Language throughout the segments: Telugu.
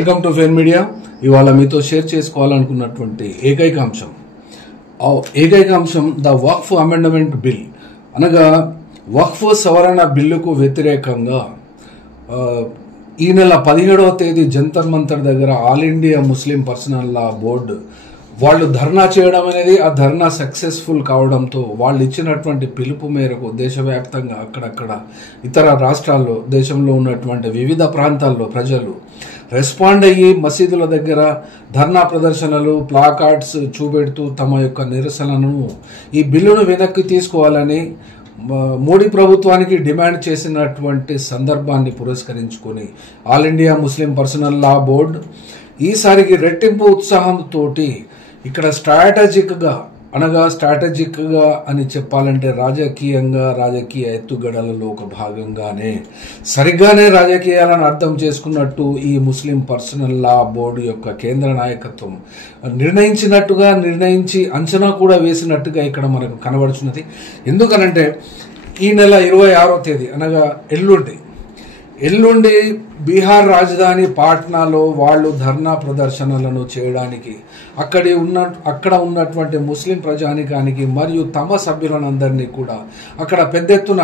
Welcome to fair media. ఇవాళ మీతో షేర్ చేసుకోవాలనుకున్నటువంటి ఏకైక అంశం ద వక్ఫ్ అమెండ్మెంట్ బిల్, అనగా వక్ఫ్ సవరణ బిల్లుకు వ్యతిరేకంగా ఈ నెల 17వ తేదీ జంతర్ మంతర్ దగ్గర ఆల్ ఇండియా ముస్లిం పర్సనల్ లా బోర్డు వాళ్ళు ధర్నా చేయడం అనేది, ఆ ధర్నా సక్సెస్ఫుల్ కావడంతో వాళ్ళు ఇచ్చినటువంటి పిలుపు మేరకు దేశవ్యాప్తంగా అక్కడక్కడ ఇతర రాష్ట్రాల్లో, దేశంలో ఉన్నటువంటి వివిధ ప్రాంతాల్లో ప్రజలు రెస్పాండ్ అయ్యి మసీదుల దగ్గర ధర్నా ప్రదర్శనలు, ప్లాకార్డ్స్ చూపెడుతూ తమ యొక్క నిరసనను, ఈ బిల్లును వెనక్కి తీసుకోవాలని మోడీ ప్రభుత్వానికి డిమాండ్ చేసినటువంటి సందర్భాన్ని పురస్కరించుకొని ఆల్ ఇండియా ముస్లిం పర్సనల్ లా బోర్డు ఈసారికి రెట్టింపు ఉత్సాహంతో ఇక్కడ స్ట్రాటజిక్గా అని చెప్పాలంటే రాజకీయ ఎత్తుగడలలో ఒక భాగంగానే సరిగ్గానే రాజకీయాలను అర్థం చేసుకున్నట్టు ఈ ముస్లిం పర్సనల్ లా బోర్డు యొక్క కేంద్ర నాయకత్వం నిర్ణయించి అంచనా కూడా వేసినట్టుగా ఇక్కడ మనకు కనబడుచున్నది. ఎందుకనంటే ఈ నెల 26వ తేదీ అనగా ఎల్లుండి బీహార్ రాజధాని పాట్నాలో వాళ్ళు ధర్నా ప్రదర్శనలను చేయడానికి అక్కడ ఉన్నటువంటి ముస్లిం ప్రజానికానికి మరియు తమ సభ్యులందరినీ కూడా అక్కడ పెద్ద ఎత్తున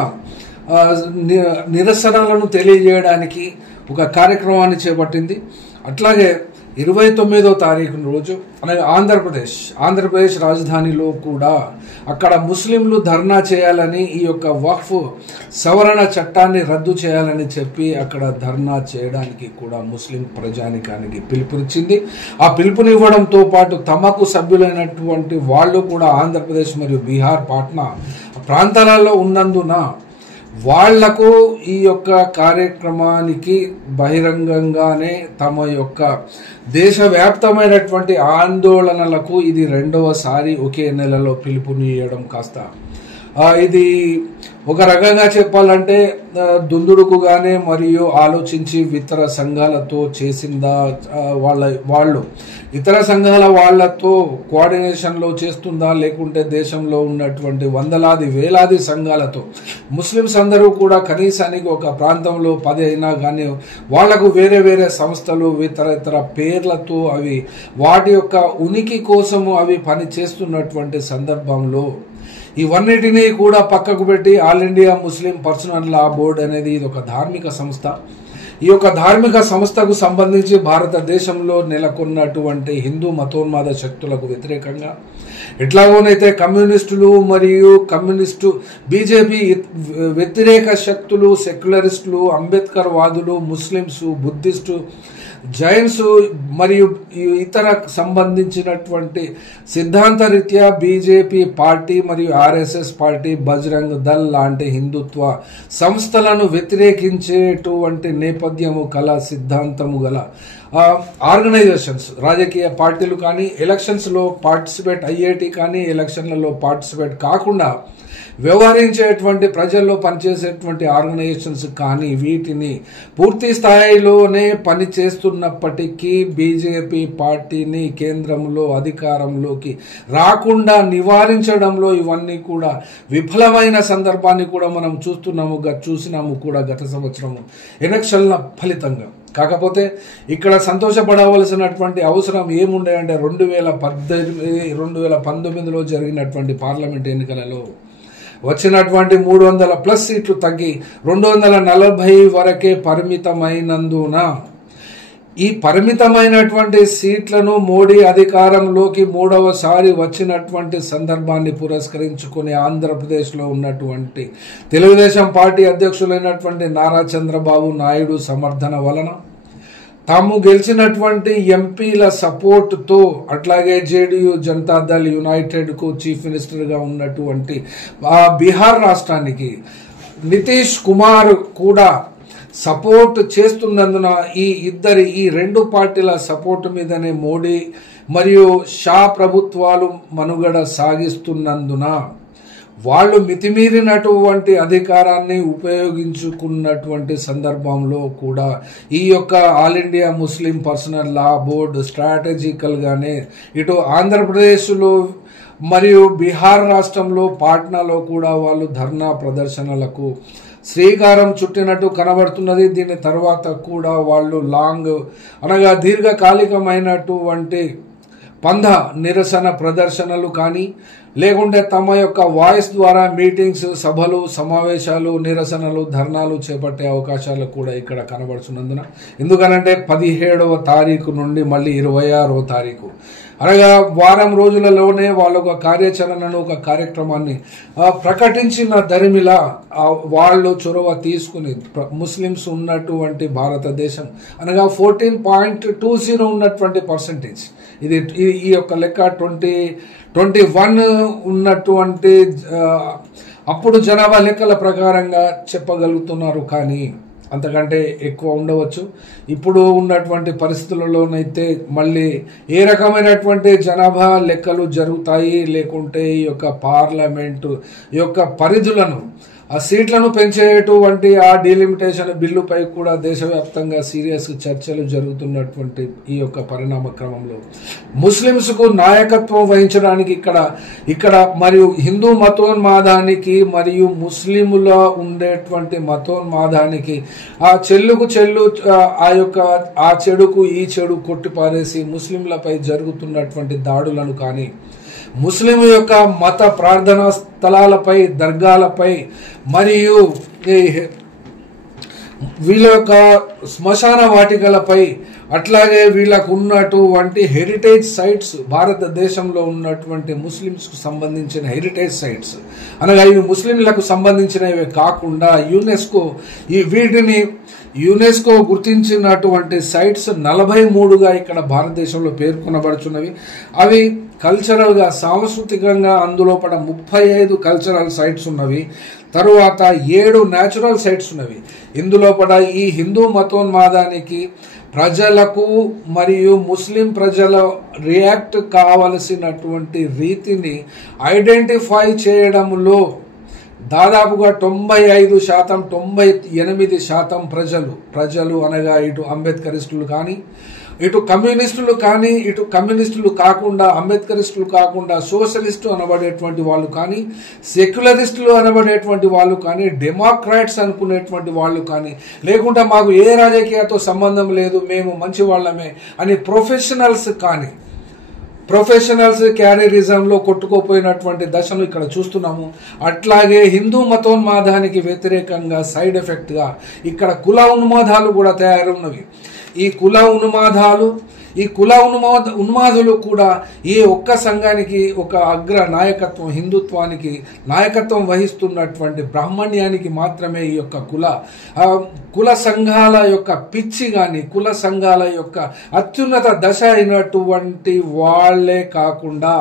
నిరసనలను తెలియజేయడానికి ఒక కార్యక్రమాన్ని చేపట్టింది. అట్లాగే 29వ తారీఖు రోజు అనగా ఆంధ్రప్రదేశ్ రాజధానిలో కూడా అక్కడ ముస్లింలు ధర్నా చేయాలని, ఈ యొక్క వక్ఫ్ సవరణ చట్టాన్ని రద్దు చేయాలని చెప్పి అక్కడ ధర్నా చేయడానికి కూడా ముస్లిం ప్రజానికానికి పిలుపునిచ్చింది. ఆ పిలుపునివ్వడంతో పాటు తమకు సభ్యులైనటువంటి వాళ్ళు కూడా ఆంధ్రప్రదేశ్ మరియు బీహార్ పాట్నా ప్రాంతాలలో ఉన్నందున వాళ్లకు ఈ యొక్క కార్యక్రమానికి బహిరంగంగానే తమ యొక్క దేశవ్యాప్తమైనటువంటి ఆందోళనలకు ఇది రెండవసారి ఒకే నెలలో పిలుపునియడం కాస్త ఇది ఒక రకంగా చెప్పాలంటే దుందుడుకుగానే మరియు ఆలోచించి ఇతర సంఘాలతో చేసిందా, వాళ్ళు ఇతర సంఘాల వాళ్లతో కోఆర్డినేషన్లో చేస్తుందా, లేకుంటే దేశంలో ఉన్నటువంటి వేలాది సంఘాలతో ముస్లిమ్స్ అందరూ కూడా కనీసానికి ఒక ప్రాంతంలో 10 అయినా కానీ వాళ్లకు వేరే సంస్థలు ఇతర పేర్లతో అవి వాటి యొక్క ఉనికి కోసము అవి పని చేస్తున్నటువంటి సందర్భంలో ఇవన్నిటినీ కూడా పక్కకు పెట్టి ఆల్ ఇండియా ముస్లిం పర్సనల్ లా బోర్డు అనేది ఇది ఒక ధార్మిక సంస్థ. ఈ యొక్క ధార్మిక సంస్థకు సంబంధించి భారతదేశంలో నెలకొన్నటువంటి హిందూ మతోన్మాద శక్తులకు వ్యతిరేకంగా ఎట్లాగోనైతే కమ్యూనిస్టులు మరియు బీజేపీ వ్యతిరేక శక్తులు, సెక్యులరిస్టులు, అంబేద్కర్ వాదులు, ముస్లింస్, బుద్ధిస్టు, జైన్స్ మరియు ఇతర సంబంధించినటువంటి సిద్ధాంత రీత్యా బీజేపీ పార్టీ మరియు ఆర్ఎస్ఎస్ పార్టీ, బజరంగ్ దళ్ లాంటి హిందుత్వ సంస్థలను వ్యతిరేకించేటువంటి నేపథ్యము కల, సిద్ధాంతము గల ఆర్గనైజేషన్స్, రాజకీయ పార్టీలు కానీ ఎలక్షన్స్లో పార్టిసిపేట్ అయ్యేటి కానీ ఎలక్షన్లలో పార్టిసిపేట్ కాకుండా వ్యవహరించేటువంటి ప్రజల్లో పనిచేసేటువంటి ఆర్గనైజేషన్స్ కానీ వీటిని పూర్తి స్థాయిలోనే పనిచేస్తున్నప్పటికీ బీజేపీ పార్టీని కేంద్రంలో అధికారంలోకి రాకుండా నివారించడంలో ఇవన్నీ కూడా విఫలమైన సందర్భాన్ని కూడా మనం చూసినాము కూడా గత సంవత్సరము ఎలక్షన్ల ఫలితంగా. కాకపోతే ఇక్కడ సంతోషపడవలసినటువంటి అవసరం ఏముండే అంటే 2019లో జరిగినటువంటి పార్లమెంట్ ఎన్నికలలో వచ్చినటువంటి 300+ సీట్లు తగ్గి 240 వరకే పరిమితమైనందున ఈ పరిమితమైనటువంటి సీట్లను మోడీ అధికారంలోకి 3వసారి వచ్చినటువంటి సందర్భాన్ని పురస్కరించుకుని ఆంధ్రప్రదేశ్లో ఉన్నటువంటి తెలుగుదేశం పార్టీ అధ్యక్షులైనటువంటి నారా చంద్రబాబు నాయుడు సమర్థన వలన తాము గెలిచినటువంటి ఎంపీల సపోర్టుతో, అట్లాగే జేడీయూ జనతాదళ్ యునైటెడ్కు చీఫ్ మినిస్టర్గా ఉన్నటువంటి బీహార్ రాష్ట్రానికి నితీష్ కుమార్ కూడా సపోర్ట్ చేస్తున్నందున ఈ రెండు పార్టీల సపోర్టు మీదనే మోడీ మరియు షా ప్రభుత్వాలు మనుగడ సాగిస్తున్నందున వాళ్ళు మితిమీరినటువంటి అధికారాన్ని ఉపయోగించుకున్నటువంటి సందర్భంలో కూడా ఈ యొక్క ఆల్ ఇండియా ముస్లిం పర్సనల్ లా బోర్డు స్ట్రాటజికల్గానే ఇటు ఆంధ్రప్రదేశ్లో మరియు బీహార్ రాష్ట్రంలో పాట్నాలో కూడా వాళ్ళు ధర్నా ప్రదర్శనలకు శ్రీకారం చుట్టినట్టు కనబడుతున్నది. దీని తర్వాత కూడా వాళ్ళు అనగా దీర్ఘకాలికమైనటువంటి పంధ నిరసన ప్రదర్శనలు కానీ లేకుంటే తమ యొక్క వాయిస్ ద్వారా మీటింగ్స్, సభలు, సమావేశాలు, నిరసనలు, ధర్నాలు చేపట్టే అవకాశాలు కూడా ఇక్కడ కనబడుతున్నందున, ఎందుకనంటే 17వ తారీఖు నుండి మళ్ళీ 26వ తారీఖు అనగా వారం రోజులలోనే వాళ్ళు ఒక కార్యాచరణను, ఒక కార్యక్రమాన్ని ప్రకటించిన దరిమిలా వాళ్ళు చొరవ తీసుకుని ముస్లిమ్స్ ఉన్నటువంటి భారతదేశం అనగా 14.20 ఉన్నటువంటి పర్సెంటేజ్, ఇది ఈ యొక్క లెక్క 21 ఉన్నటువంటి అప్పుడు జనాభా లెక్కల ప్రకారంగా చెప్పగలుగుతున్నారు. కానీ అంతకంటే ఎక్కువ ఉండవచ్చు. ఇప్పుడు ఉన్నటువంటి పరిస్థితులలోనైతే మళ్ళీ ఏ రకమైనటువంటి జనాభా లెక్కలు జరుగుతాయి, లేకుంటే ఈ యొక్క పార్లమెంటు యొక్క పరిధులను, ఆ సీట్లను పెంచేటువంటి ఆ డీలిమిటేషన్ బిల్లుపై కూడా దేశవ్యాప్తంగా సీరియస్ చర్చలు జరుగుతున్నటువంటి ఈ యొక్క పరిణామ క్రమంలో ముస్లింస్కు నాయకత్వం వహించడానికి ఇక్కడ మరియు హిందూ మతోన్మాదానికి మరియు ముస్లిముల ఉండేటువంటి మతోన్మాదానికి ఆ చెల్లుకు చెల్లు ఆ చెడుకు ఈ చెడు కొట్టిపారేసి ముస్లింలపై జరుగుతున్నటువంటి దాడులను కానీ, ముస్లిం యొక్క మత ప్రార్థనా స్థలాలపై, దర్గాలపై మరియు వీళ్ళ యొక్క శ్మశాన వాటికలపై, అట్లాగే వీళ్ళకు ఉన్నటువంటి హెరిటేజ్ సైట్స్, భారతదేశంలో ఉన్నటువంటి ముస్లిమ్స్కు సంబంధించిన హెరిటేజ్ సైట్స్ అనగా ఇవి ముస్లింలకు సంబంధించినవి కాకుండా యునెస్కో గుర్తించినటువంటి సైట్స్ 43గా ఇక్కడ భారతదేశంలో పేర్కొనబడుచున్నవి. అవి కల్చరల్గా, సాంస్కృతికంగా అందులోపల 35 కల్చరల్ సైట్స్ ఉన్నవి. తరువాత 7 న్యాచురల్ సైట్స్ ఉన్నవి. ఇందులోపల ఈ హిందూ మతోన్మాదానికి ప్రజలకు మరియు ముస్లిం ప్రజల రియాక్ట్ కావలసినటువంటి రీతిని ఐడెంటిఫై చేయడంలో దాదాపుగా 95%, 98% ప్రజలు అనగా ఇటు అంబేద్కరిస్టులు కానీ, ఇటు కమ్యూనిస్టులు కానీ, ఇటు కమ్యూనిస్టులు కాకుండా, అంబేద్కరిస్టులు కాకుండా సోషలిస్టు అనబడేటువంటి వాళ్ళు కానీ, సెక్యులరిస్టులు అనబడేటువంటి వాళ్ళు కానీ, డెమోక్రాట్స్ అనుకునేటువంటి వాళ్ళు కానీ, లేకుంటే మాకు ఏ రాజకీయాలతో సంబంధం లేదు, మేము మంచి వాళ్ళమే అని ప్రొఫెషనల్స్ క్యారియరిజంలో కొట్టుకోపోయినటువంటి దశను ఇక్కడ చూస్తున్నాము. అట్లాగే హిందూ మతోన్మాదానికి వ్యతిరేకంగా సైడ్ ఎఫెక్ట్గా ఇక్కడ కుల ఉన్మాదాలు కూడా తయారున్నవి. ఈ కుల ఉన్మాదులు కూడా ఏ ఒక్క సంఘానికి ఒక అగ్ర నాయకత్వం, హిందుత్వానికి నాయకత్వం వహిస్తున్నటువంటి బ్రాహ్మణ్యానికి మాత్రమే ఈ యొక్క కుల సంఘాల యొక్క పిచ్చి కానీ, కుల సంఘాల యొక్క అత్యున్నత దశ అయినటువంటి వాళ్లే కాకుండా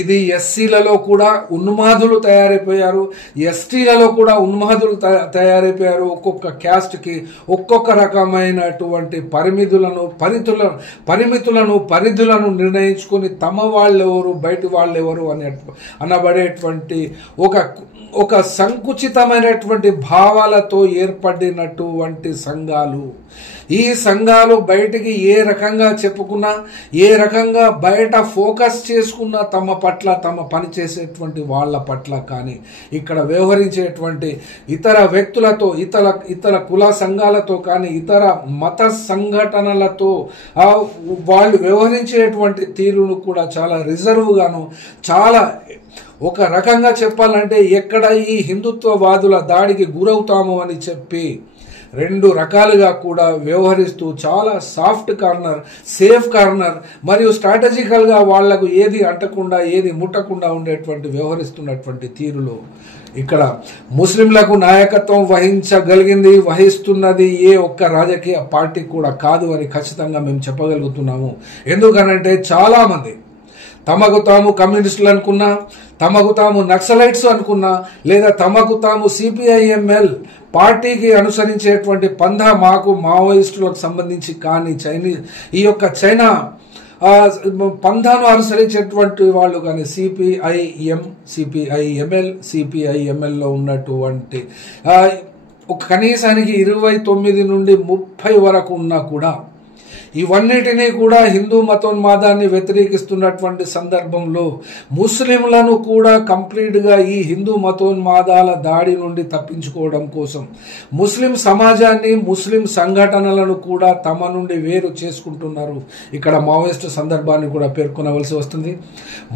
ఇది ఎస్సీలలో కూడా ఉన్మాదులు తయారైపోయారు, ఎస్టీలలో కూడా ఉన్మాదులు తయారైపోయారు. ఒక్కొక్క క్యాస్ట్కి ఒక్కొక్క రకమైనటువంటి పరిధులను నిర్ణయించుకొని తమ వాళ్ళెవరు, బయటి వాళ్ళెవరు అనబడేటువంటి ఒక సంకుచితమైనటువంటి భావాలతో ఏర్పడినటువంటి సంఘాలు. ఈ సంఘాలు బయటికి ఏ రకంగా చెప్పుకున్నా, ఏ రకంగా బయట ఫోకస్ చేసుకున్నా తమ పని చేసేటువంటి వాళ్ళ పట్ల కానీ, ఇక్కడ వ్యవహరించేటువంటి ఇతర వ్యక్తులతో, ఇతర కుల సంఘాలతో కానీ, ఇతర మత సంఘటనలతో వాళ్ళు వ్యవహరించేటువంటి తీరును కూడా చాలా రిజర్వ్గాను, చాలా ఒక రకంగా చెప్పాలంటే ఎక్కడ ఈ హిందుత్వవాదుల దాడికి గురవుతాము అని చెప్పి 2 రకాలుగా కూడా వ్యవహరిస్తూ చాలా సాఫ్ట్ కార్నర్, సేఫ్ కార్నర్ మరియు స్ట్రాటజికల్గా వాళ్లకు ఏది అంటకుండా, ఏది ముట్టకుండా ఉండేటువంటి వ్యవహరిస్తున్నటువంటి తీరులో ఇక్కడ ముస్లింలకు నాయకత్వం వహిస్తున్నది ఏ ఒక్క రాజకీయ పార్టీ కూడా కాదు అని ఖచ్చితంగా మేము చెప్పగలుగుతున్నాము. ఎందుకనంటే చాలా మంది తమకు తాము కమ్యూనిస్టులు అనుకున్నా, తమకు తాము నక్సలైట్స్ అనుకున్నా, లేదా తమకు తాము సిపిఐఎంఎల్ పార్టీకి అనుసరించేటువంటి మాకు మావోయిస్టులకు సంబంధించి కానీ, ఈ యొక్క చైనా పంథాను అనుసరించేటువంటి వాళ్ళు కానీ, సిపిఐఎంఎల్లో ఉన్నటువంటి కనీసానికి 29 నుండి 30 వరకు ఉన్నా కూడా ఇవన్నిటినీ కూడా హిందూ మతోన్మాదాన్ని వ్యతిరేకిస్తున్నటువంటి సందర్భంలో ముస్లింలను కూడా కంప్లీట్గా ఈ హిందూ మతోన్మాదాల దాడి నుండి తప్పించుకోవడం కోసం ముస్లిం సమాజాన్ని ముస్లిం సంఘటనలను కూడా తమ నుండి వేరు చేసుకుంటున్నారు. ఇక్కడ మావోయిస్టు సందర్భాన్ని కూడా పేర్కొనవలసి వస్తుంది.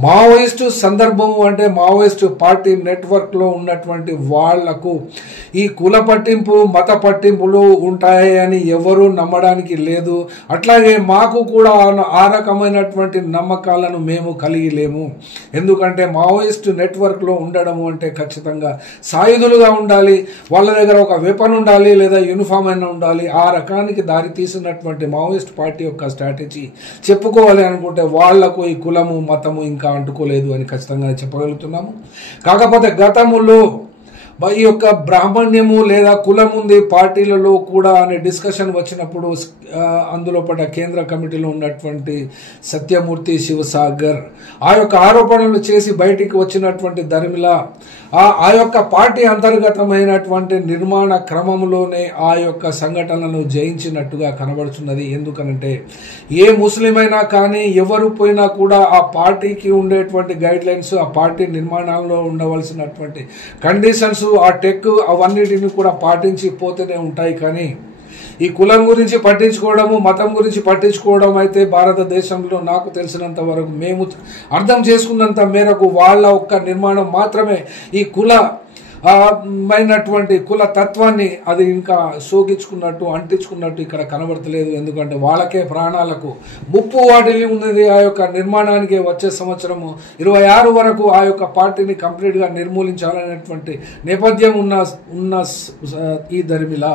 మావోయిస్టు సందర్భము అంటే మావోయిస్టు పార్టీ నెట్వర్క్లో ఉన్నటువంటి వాళ్లకు ఈ కుల పట్టింపు మత పట్టింపులు ఉంటాయని ఎవరూ నమ్మడానికి లేదు. అట్లాగే మాకు కూడా ఆ రకమైనటువంటి నమ్మకాలను మేము కలిగి లేము. ఎందుకంటే మావోయిస్టు నెట్వర్క్లో ఉండడము అంటే ఖచ్చితంగా సాయుధులుగా ఉండాలి, వాళ్ళ దగ్గర ఒక వెపన్ ఉండాలి లేదా యూనిఫామ్ అయినా ఉండాలి. ఆ రకానికి దారి తీసినటువంటి మావోయిస్ట్ పార్టీ యొక్క స్ట్రాటజీ చెప్పుకోవాలి అనుకుంటే వాళ్లకు ఈ కులము మతము ఇంకా అంటుకోలేదు అని ఖచ్చితంగా చెప్పగలుగుతున్నాము. కాకపోతే గతములో ఈ యొక్క బ్రాహ్మణ్యము లేదా కులం ఉంది పార్టీలలో కూడా అనే డిస్కషన్ వచ్చినప్పుడు అందులో పడ్డ కేంద్ర కమిటీలో ఉన్నటువంటి సత్యమూర్తి శివసాగర్ ఆ యొక్క ఆరోపణలు చేసి బయటికి వచ్చినటువంటి దరిమిల ఆ యొక్క పార్టీ అంతర్గతమైనటువంటి నిర్మాణ క్రమంలోనే ఆ యొక్క సంఘటనలను జయించినట్టుగా కనబడుతున్నది. ఎందుకనంటే ఏ ముస్లిం అయినా కానీ ఎవరు పోయినా కూడా ఆ పార్టీకి ఉండేటువంటి గైడ్ లైన్స్, ఆ పార్టీ నిర్మాణంలో ఉండవలసినటువంటి కండిషన్స్, ఆ టెక్ అవన్నిటిని కూడా పాటించి పోతూనే ఉంటాయి. కానీ ఈ కులం గురించి పట్టించుకోవడము మతం గురించి పట్టించుకోవడం అయితే భారతదేశంలో నాకు తెలిసినంత వరకు మేము అర్థం చేసుకున్నంత మేరకు వాళ్ళ ఒక్క నిర్మాణం మాత్రమే ఈ మైనటువంటి కుల తత్వాన్ని అది ఇంకా సోకించుకున్నట్టు అంటించుకున్నట్టు ఇక్కడ కనబడతలేదు. ఎందుకంటే వాళ్ళకే ప్రాణాలకు ముప్పు వాటిల్లి ఉన్నది. ఆ యొక్క నిర్మాణానికి వచ్చే సంవత్సరము 26 వరకు ఆ యొక్క పార్టీని కంప్లీట్గా నిర్మూలించాలనేటువంటి నేపథ్యం ఉన్న ఈ దరిమిలా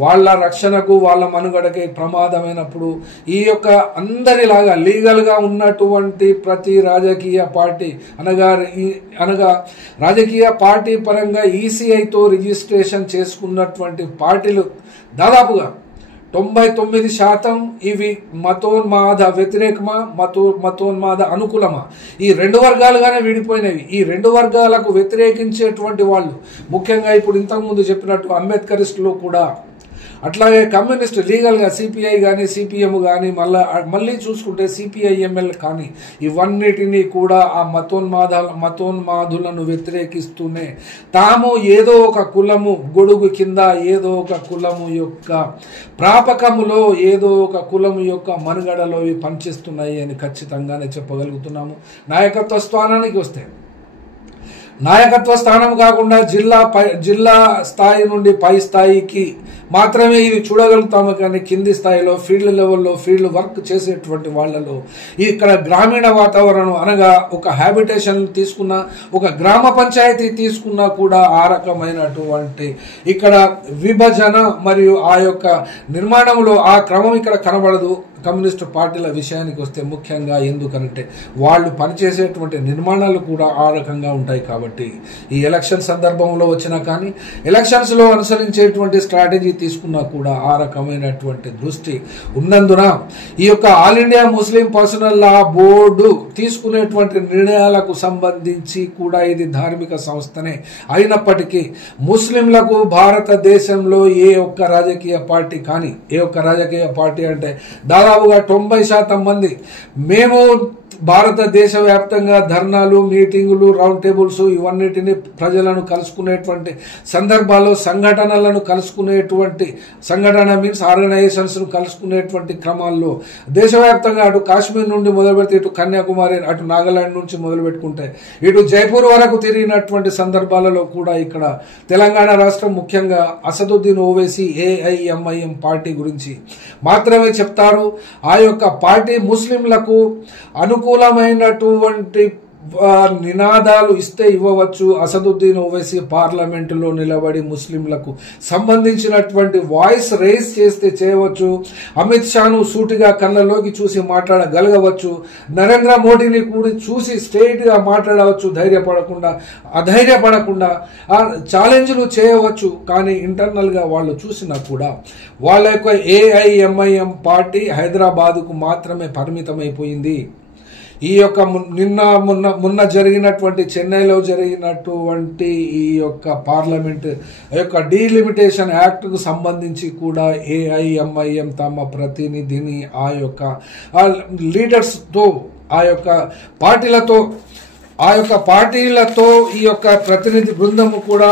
వాళ్ళ రక్షణకు వాళ్ళ మనుగడకి ప్రమాదమైనప్పుడు ఈ యొక్క అందరిలాగా లీగల్గా ఉన్నటువంటి ప్రతి రాజకీయ పార్టీ అనగా రాజకీయ పార్టీ పరంగా ఈసీఐతో రిజిస్ట్రేషన్ చేసుకున్నటువంటి పార్టీలు దాదాపుగా 99% ఇవి మతోన్మాద వ్యతిరేకమా మతోన్మాద అనుకూలమా ఈ రెండు వర్గాలుగానే విడిపోయినవి. ఈ రెండు వర్గాలకు వ్యతిరేకించేటువంటి వాళ్ళు ముఖ్యంగా ఇప్పుడు ఇంతకుముందు చెప్పినట్టు అంబేద్కరిస్టులు కూడా, అట్లాగే కమ్యూనిస్ట్ లీగల్గా సిపిఐ కానీ సిపిఎం కానీ మళ్ళీ చూసుకుంటే సిపిఐఎంఎల్ కానీ ఇవన్నిటినీ కూడా ఆ మతోన్మాదులను వ్యతిరేకిస్తూనే తాము ఏదో ఒక కులము గొడుగు కింద ఏదో ఒక కులము యొక్క ప్రాపకములో ఏదో ఒక కులము యొక్క మనుగడలో పనిచేస్తున్నాయి అని ఖచ్చితంగానే చెప్పగలుగుతున్నాము. నాయకత్వ స్థానానికి వస్తే నాయకత్వ స్థానం కాకుండా జిల్లా స్థాయి నుండి పై స్థాయికి మాత్రమే ఇది చూడగలుగుతాము. కానీ కింది స్థాయిలో ఫీల్డ్ లెవెల్లో ఫీల్డ్ వర్క్ చేసేటువంటి వాళ్ళలో ఇక్కడ గ్రామీణ వాతావరణం అనగా ఒక హ్యాబిటేషన్ తీసుకున్నా, ఒక గ్రామ పంచాయతీ తీసుకున్నా కూడా ఆ రకమైనటువంటి ఇక్కడ విభజన మరియు ఆ యొక్క నిర్మాణంలో ఆ క్రమం ఇక్కడ కనబడదు. కమ్యూనిస్టు పార్టీల విషయానికి వస్తే ముఖ్యంగా ఎందుకనంటే వాళ్ళు పనిచేసేటువంటి నిర్మాణాలు కూడా ఆ రకంగా ఉంటాయి. కాబట్టి ఈ ఎలక్షన్ సందర్భంలో వచ్చినా కానీ ఎలక్షన్స్లో అనుసరించేటువంటి స్ట్రాటజీ తీసుకున్నా కూడా ఆ రకమైనటువంటి దృష్టి ఉన్నందున ఈ యొక్క ఆల్ ఇండియా ముస్లిం పర్సనల్ లా బోర్డు తీసుకునేటువంటి నిర్ణయాలకు సంబంధించి కూడా ఇది ధార్మిక సంస్థనే అయినప్పటికీ ముస్లింలకు భారతదేశంలో ఏ ఒక్క రాజకీయ పార్టీ కానీ ఏ ఒక్క రాజకీయ పార్టీ అంటే దాదాపుగా 90% మంది మేము భారతదేశ వ్యాప్తంగా ధర్నాలు మీటింగులు రౌండ్ టేబుల్స్ ఇవన్నిటిని ప్రజలను కలుసుకునేటువంటి సందర్భాల్లో సంఘటనలను కలుసుకునేటువంటి సంఘటన మీన్స్ ఆర్గనైజేషన్స్ను కలుసుకునేటువంటి క్రమాల్లో దేశవ్యాప్తంగా అటు కాశ్మీర్ నుండి మొదలుపెడితే ఇటు కన్యాకుమారి అటు నాగాలాండ్ నుంచి మొదలుపెట్టుకుంటే ఇటు జైపూర్ వరకు తిరిగినటువంటి సందర్భాలలో కూడా ఇక్కడ తెలంగాణ రాష్ట్రం ముఖ్యంగా అసదుద్దీన్ ఓవైసీ ఏఐఎంఐఎం పార్టీ గురించి మాత్రమే చెప్తారు. ఆ యొక్క పార్టీ ముస్లింలకు అనుకూలమైనటువంటి నినాదాలు ఇస్తే ఇవ్వవచ్చు. అసదుద్దీన్ ఓవైసీ పార్లమెంటులో నిలబడి ముస్లింలకు సంబంధించినటువంటి వాయిస్ రేస్ చేస్తే చేయవచ్చు. అమిత్ షాను సూటిగా కళ్ళలోకి చూసి మాట్లాడగలగవచ్చు. నరేంద్ర మోడీని కూడా చూసి స్ట్రైట్గా మాట్లాడవచ్చు. అధైర్యపడకుండా ఛాలెంజ్లు చేయవచ్చు. కానీ ఇంటర్నల్గా వాళ్ళు చూసినా కూడా వాళ్ళ యొక్క ఏఐఎంఐఎం పార్టీ హైదరాబాదుకు మాత్రమే పరిమితమైపోయింది. ఈ యొక్క మొన్న జరిగినటువంటి చెన్నైలో జరిగినటువంటి ఈ యొక్క పార్లమెంట్ యొక్క డీలిమిటేషన్ యాక్ట్కు సంబంధించి కూడా ఏఐఎంఐఎం తమ ప్రతినిధిని ఆ యొక్క లీడర్స్తో ఆ యొక్క పార్టీలతో ఈ యొక్క ప్రతినిధి బృందము కూడా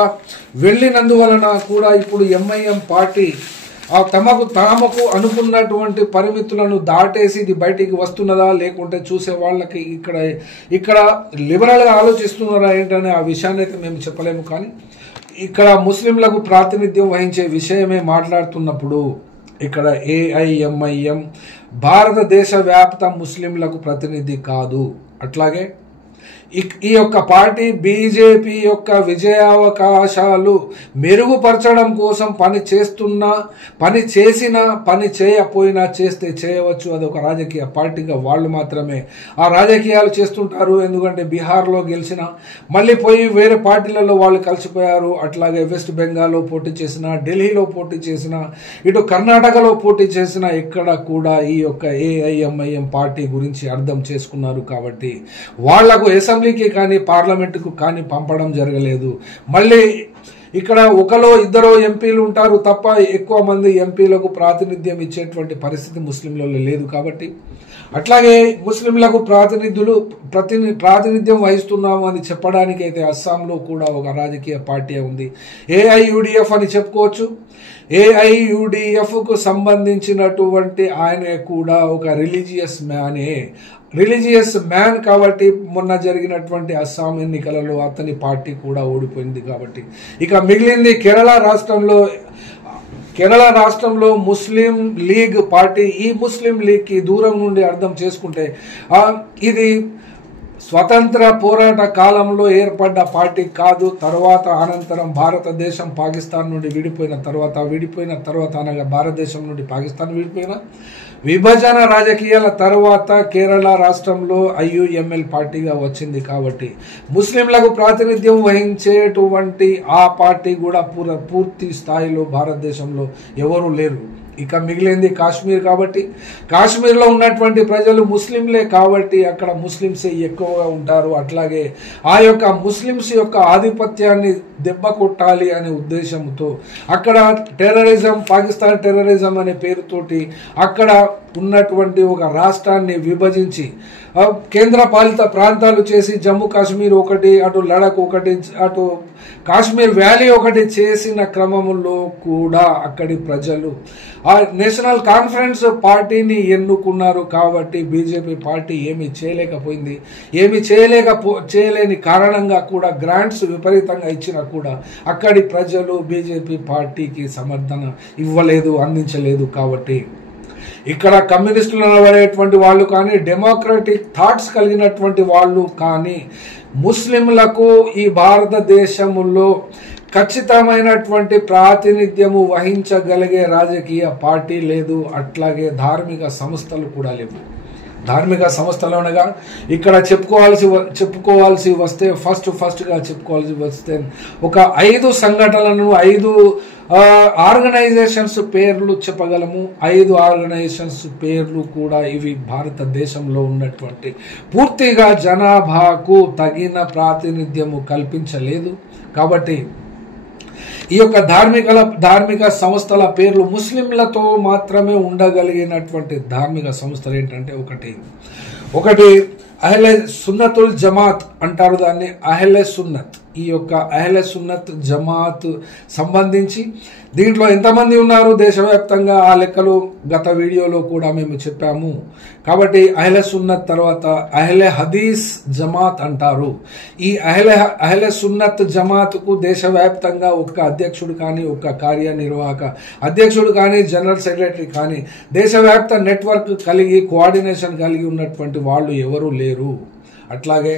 వెళ్ళినందువలన కూడా ఇప్పుడు ఎంఐఎం పార్టీ తమకు అనుకున్నటువంటి పరిమితులను దాటేసి ఇది బయటికి వస్తున్నదా లేకుంటే చూసే వాళ్ళకి ఇక్కడ లిబరల్గా ఆలోచిస్తున్నారా ఏంటనే ఆ విషయాన్ని అయితే మేము చెప్పలేము. కానీ ఇక్కడ ముస్లింలకు ప్రాతినిధ్యం వహించే విషయమే మాట్లాడుతున్నప్పుడు ఇక్కడ ఏఐఎంఐఎం భారతదేశ వ్యాప్త ముస్లింలకు ప్రతినిధి కాదు. అట్లాగే ఈ యొక్క పార్టీ బీజేపీ యొక్క విజయావకాశాలు మెరుగుపరచడం కోసం పని చేయకపోయినా చేస్తే చేయవచ్చు. అది ఒక రాజకీయ పార్టీగా వాళ్ళు మాత్రమే ఆ రాజకీయాలు చేస్తుంటారు. ఎందుకంటే బీహార్లో గెలిచిన మళ్ళీ పోయి వేరే పార్టీలలో వాళ్ళు కలిసిపోయారు. అట్లాగే వెస్ట్ బెంగాల్లో పోటీ చేసిన, ఢిల్లీలో పోటీ చేసిన, ఇటు కర్ణాటకలో పోటీ చేసిన ఎక్కడ కూడా ఈ యొక్క ఏఐఎంఐఎం పార్టీ గురించి అర్థం చేసుకున్నారు. కాబట్టి వాళ్లకు అసెంబ్లీకి కానీ పార్లమెంటుకు కానీ పంపడం జరగలేదు. మళ్ళీ ఇక్కడ ఒకలో ఇద్దరు ఎంపీలు ఉంటారు తప్ప ఎక్కువ మంది ఎంపీలకు ప్రాతినిధ్యం ఇచ్చేటువంటి పరిస్థితి ముస్లింలలో లేదు. కాబట్టి అట్లాగే ముస్లింలకు ప్రాతినిధ్యం వహిస్తున్నాము అని చెప్పడానికి అయితే అస్సాంలో కూడా ఒక రాజకీయ పార్టీ ఉంది, ఏఐయుడిఎఫ్ అని చెప్పుకోవచ్చు. ఏఐయుడిఎఫ్కు సంబంధించినటువంటి ఆయన కూడా ఒక రిలీజియస్ మ్యాన్ కాబట్టి మొన్న జరిగినటువంటి అస్సాం ఎన్నికలలో అతని పార్టీ కూడా ఓడిపోయింది. కాబట్టి ఇక మిగిలింది కేరళ రాష్ట్రంలో ముస్లిం లీగ్ పార్టీ. ఈ ముస్లిం లీగ్కి దూరం నుండి అర్థం చేసుకుంటే ఇది స్వతంత్ర పోరాట కాలంలో ఏర్పడ్డ పార్టీ కాదు. అనంతరం భారతదేశం పాకిస్తాన్ నుండి విడిపోయిన తర్వాత అనగా భారతదేశం నుండి పాకిస్తాన్ విడిపోయిన విభజన రాజకీయాల తర్వాత కేరళ రాష్ట్రంలో ఐయుఎంఎల్ పార్టీగా వచ్చింది. కాబట్టి ముస్లింలకు ప్రాతినిధ్యం వహించేటువంటి ఆ పార్టీ కూడా పూర్తి స్థాయిలో భారతదేశంలో ఎవరూ లేరు. ఇక మిగిలింది కాశ్మీర్. కాబట్టి కాశ్మీర్లో ఉన్నటువంటి ప్రజలు ముస్లింలే కాబట్టి అక్కడ ముస్లింసే ఎక్కువగా ఉంటారు. అట్లాగే ఆ యొక్క ముస్లింస్ యొక్క ఆధిపత్యాన్ని దెబ్బ కొట్టాలి అనే ఉద్దేశంతో అక్కడ పాకిస్తాన్ టెర్రరిజం అనే పేరుతోటి అక్కడ ఉన్నటువంటి ఒక రాష్ట్రాన్ని విభజించి కేంద్ర పాలిత ప్రాంతాలు చేసి జమ్మూ కాశ్మీర్ ఒకటి, అటు లడఖ్ ఒకటి, అటు కాశ్మీర్ వ్యాలీ ఒకటి చేసిన క్రమంలో కూడా అక్కడి ప్రజలు ఆ నేషనల్ కాన్ఫరెన్స్ పార్టీని ఎన్నుకున్నారు. కాబట్టి బీజేపీ పార్టీ ఏమీ చేయలేకపోయింది. చేయలేని కారణంగా కూడా గ్రాంట్స్ విపరీతంగా ఇచ్చినా కూడా అక్కడి ప్రజలు బీజేపీ పార్టీకి సమర్థన అందించలేదు. కాబట్టి ఇక్కడ కమ్యూనిస్టులు అనబడేటువంటి వాళ్ళు కానీ, డెమోక్రటిక్ థాట్స్ కలిగినటువంటి వాళ్ళు కానీ ముస్లింలకు ఈ భారతదేశంలో ఖచ్చితమైనటువంటి ప్రాతినిధ్యము వహించగలిగే రాజకీయ పార్టీ లేదు. అట్లాగే ధార్మిక సంస్థలు కూడా లేవు. ధార్మిక సంస్థలు అనగా ఇక్కడ చెప్పుకోవాల్సి వస్తే ఫస్ట్గా చెప్పుకోవాల్సి వస్తే ఒక 5 సంఘటనలను 5 ఆర్గనైజేషన్స్ పేర్లు చెప్పగలము. 5 ఆర్గనైజేషన్స్ పేర్లు కూడా ఇవి భారతదేశంలో ఉన్నటువంటి పూర్తిగా జనాభాకు తగిన ప్రాతినిధ్యము కల్పించలేదు. కాబట్టి ఈ యొక్క ధార్మిక సంస్థల పేర్లు ముస్లింలతో మాత్రమే ఉండగలిగినటువంటి ధార్మిక సంస్థలు ఏంటంటే ఒకటి అహ్లే సున్నతుల్ జమాత్ అంటారు దాన్ని, అహ్లే సున్నత్. ఈ యొక్క అహ్లే సున్నత్ జమాత్ సంబంధించి దీంట్లో ఎంతమంది ఉన్నారు దేశవ్యాప్తంగా ఆ లెక్కలు గత వీడియోలో కూడా మేము చెప్పాము. కాబట్టి అహ్లే సున్నత్ తర్వాత అహ్లే హదీస్ జమాత్ అంటారు. ఈ అహ్లే సున్నత్ జమాత్కు దేశవ్యాప్తంగా ఒక అధ్యక్షుడు కానీ, ఒక కార్యనిర్వాహక అధ్యక్షుడు కానీ, జనరల్ సెక్రటరీ కానీ, దేశవ్యాప్త నెట్వర్క్ కోఆర్డినేషన్ కలిగి ఉన్నటువంటి వాళ్ళు ఎవరూ లేరు. అట్లాగే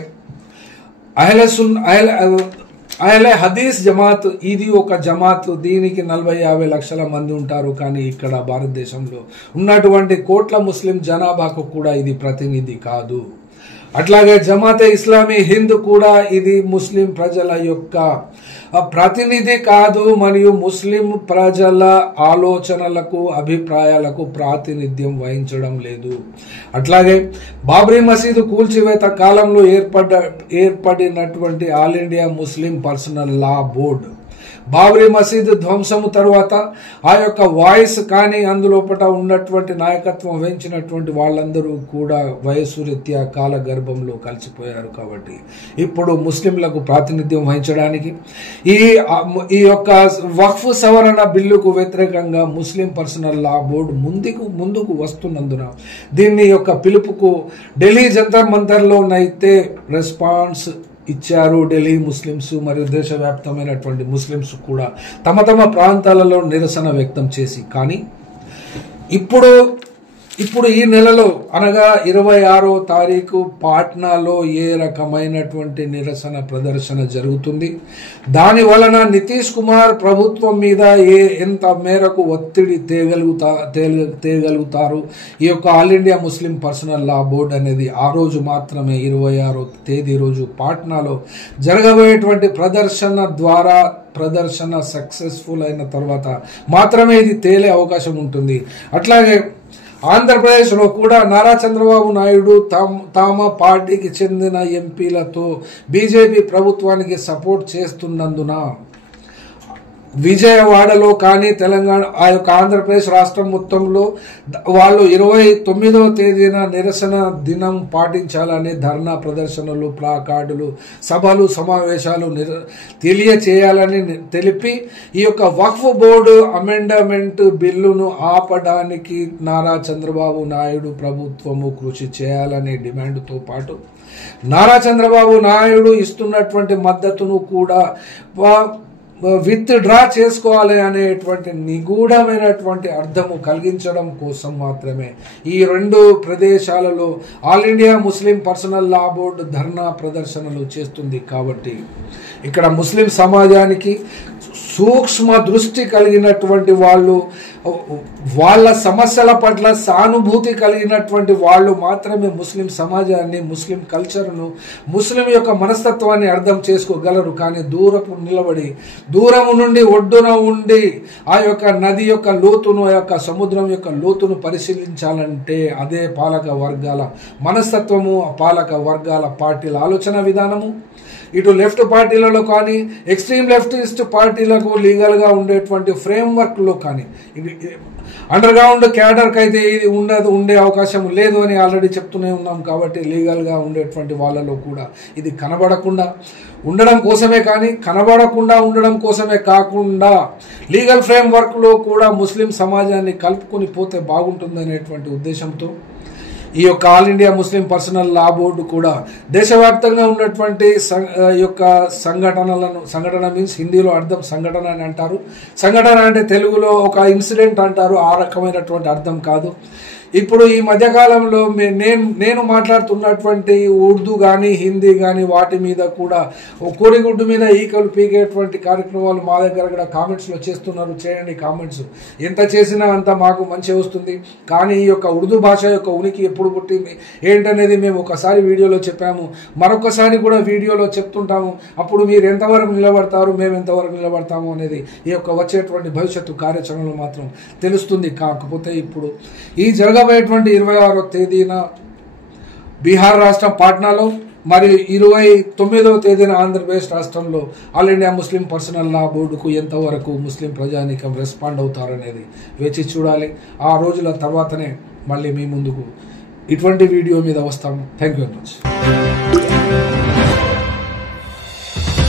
అహ్లే హదీస్ జమాత్ ఇది ఒక జమాత్. దీనికి 40-50 లక్షల మంది ఉంటారు. కానీ ఇక్కడ భారతదేశంలో ఉన్నటువంటి కోట్ల ముస్లిం జనాభాకు కూడా ఇది ప్రతినిధి కాదు. అట్లాగే జమాతే ఇస్లామీ హింద్ కూడా ఇది ముస్లిం ప్రజల యొక్క ప్రతినిధి కాదు, మరియు ముస్లిం ప్రజల ఆలోచనలకు అభిప్రాయాలకు ప్రాతినిధ్యం వహించడం లేదు. అట్లాగే బాబ్రీ మసీదు కూల్చివేత కాలంలో ఏర్పడినటువంటి ఆల్ ఇండియా ముస్లిం పర్సనల్ లా బోర్డు బాబ్రీ మసీదు ధ్వంసము తర్వాత ఆ యొక్క వాయిస్ కానీ అందులోపట ఉన్నటువంటి నాయకత్వం వహించినటువంటి వాళ్ళందరూ కూడా వయస్సు రీత్యా కాల గర్భంలో కలిసిపోయారు. కాబట్టి ఇప్పుడు ముస్లింలకు ప్రాతినిధ్యం వహించడానికి ఈ యొక్క వక్ఫ్ సవరణ బిల్లుకు వ్యతిరేకంగా ముస్లిం పర్సనల్ లా బోర్డు ముందుకు వస్తున్నందున దీన్ని యొక్క పిలుపుకు ఢిల్లీ జంతర్ మంతర్లోనైతే రెస్పాన్స్ ఇచ్చారు. ఢిల్లీ ముస్లిమ్స్ మరియు దేశవ్యాప్తమైనటువంటి ముస్లిమ్స్ కూడా తమ తమ ప్రాంతాలలో నిరసన వ్యక్తం చేసి, కానీ ఇప్పుడు ఈ నెలలో అనగా 26వ తారీఖు పాట్నాలో ఏ రకమైనటువంటి నిరసన ప్రదర్శన జరుగుతుంది, దాని వలన నితీష్ కుమార్ ప్రభుత్వం మీద ఎంత మేరకు ఒత్తిడి తేగలుగుతారు ఈ యొక్క ఆల్ ఇండియా ముస్లిం పర్సనల్ లా బోర్డు అనేది ఆ రోజు మాత్రమే 26వ తేదీ రోజు పాట్నాలో జరగబోయేటువంటి ప్రదర్శన సక్సెస్ఫుల్ అయిన తర్వాత మాత్రమే ఇది తేలే అవకాశం ఉంటుంది. అట్లాగే ఆంధ్రప్రదేశ్లో కూడా నారా చంద్రబాబు నాయుడు తమ పార్టీకి చెందిన ఎంపీలతో బీజేపీ ప్రభుత్వానికి సపోర్ట్ చేస్తున్నందున విజయవాడలో కానీ తెలంగాణ ఆ యొక్క ఆంధ్రప్రదేశ్ రాష్ట్రం మొత్తంలో వాళ్ళు 29వ తేదీన నిరసన దినం పాటించాలని ధర్నా ప్రదర్శనలు, ప్లాకార్డులు, సభలు, సమావేశాలు తెలియచేయాలని తెలిపి ఈ యొక్క వక్ఫ్ బోర్డు అమెండ్మెంట్ బిల్లును ఆపడానికి నారా చంద్రబాబు నాయుడు ప్రభుత్వము కృషి చేయాలనే డిమాండ్తో పాటు నారా చంద్రబాబు నాయుడు ఇస్తున్నటువంటి మద్దతును కూడా విత్ డ్రా చేసుకోవాలి అనేటువంటి నిగూఢమైనటువంటి అర్థము కలిగించడం కోసం మాత్రమే ఈ రెండు ప్రదేశాలలో ఆల్ ఇండియా ముస్లిం పర్సనల్ లా బోర్డు ధర్నా ప్రదర్శనలు చేస్తుంది. కాబట్టి ఇక్కడ ముస్లిం సమాజానికి సూక్ష్మ దృష్టి కలిగినటువంటి వాళ్ళు, వాళ్ళ సమస్యల పట్ల సానుభూతి కలిగినటువంటి వాళ్ళు మాత్రమే ముస్లిం సమాజాన్ని, ముస్లిం కల్చర్ను, ముస్లిం యొక్క మనస్తత్వాన్ని అర్థం చేసుకోగలరు. కానీ దూరము నుండి ఒడ్డున ఉండి ఆ యొక్క నది యొక్క లోతును, ఆ యొక్క సముద్రం యొక్క లోతును పరిశీలించాలంటే అదే పాలక వర్గాల మనస్తత్వము, పాలక వర్గాల పార్టీల ఆలోచన విధానము. ఇటు లెఫ్ట్ పార్టీలలో కానీ ఎక్స్ట్రీమ్ లెఫ్టిస్ట్ పార్టీలకు లీగల్గా ఉండేటువంటి ఫ్రేమ్వర్క్లో కానీ అండర్ గ్రౌండ్ క్యాడర్కి అయితే ఇది ఉండే అవకాశం లేదు అని ఆల్రెడీ చెప్తూనే ఉన్నాం. కాబట్టి లీగల్గా ఉండేటువంటి వాళ్ళలో కూడా ఇది కనబడకుండా ఉండడం కోసమే, కానీ కనబడకుండా ఉండడం కోసమే కాకుండా లీగల్ ఫ్రేమ్వర్క్లో కూడా ముస్లిం సమాజాన్ని కలుపుకొని పోతే బాగుంటుందనేటువంటి ఉద్దేశంతో ఈ యొక్క ఆల్ ఇండియా ముస్లిం పర్సనల్ లా బోర్డు కూడా దేశవ్యాప్తంగా ఉన్నటువంటి యొక్క సంఘటన మీన్స్ హిందీలో అర్థం సంఘటన అని అంటారు. సంఘటన అంటే తెలుగులో ఒక ఇన్సిడెంట్ అంటారు. ఆ రకమైనటువంటి అర్థం కాదు. ఇప్పుడు ఈ మధ్యకాలంలో నేను మాట్లాడుతున్నటువంటి ఉర్దూ కానీ హిందీ కానీ వాటి మీద కూడా కోడిగుడ్డు మీద ఈకలు పీకేటువంటి కార్యక్రమాలు మా దగ్గర కూడా కామెంట్స్లో చేస్తున్నారు. చేయండి కామెంట్స్, ఎంత చేసినా అంత మాకు మంచి వస్తుంది. కానీ ఈ యొక్క ఉర్దూ భాష యొక్క ఉనికి ఎప్పుడు పుట్టింది ఏంటనేది మేము ఒకసారి వీడియోలో చెప్పాము, మరొకసారి కూడా వీడియోలో చెప్తుంటాము. అప్పుడు మీరు ఎంతవరకు నిలబడతారు, మేము ఎంతవరకు నిలబడతాము అనేది ఈ యొక్క వచ్చేటువంటి భవిష్యత్తు కార్యాచరణలో మాత్రం తెలుస్తుంది. కాకపోతే ఇప్పుడు ఈ జరగబోయేటువంటి 26వ తేదీన బీహార్ రాష్ట్రం పాట్నాలో మరియు 29వ తేదీన ఆంధ్రప్రదేశ్ రాష్ట్రంలో ఆల్ ఇండియా ముస్లిం పర్సనల్ లా బోర్డుకు ఎంతవరకు ముస్లిం ప్రజానీకం రెస్పాండ్ అవుతారనేది వేచి చూడాలి. ఆ రోజుల తర్వాతనే మళ్ళీ మీ ముందుకు ఇటువంటి వీడియో మీద వస్తాము. Thank you very much.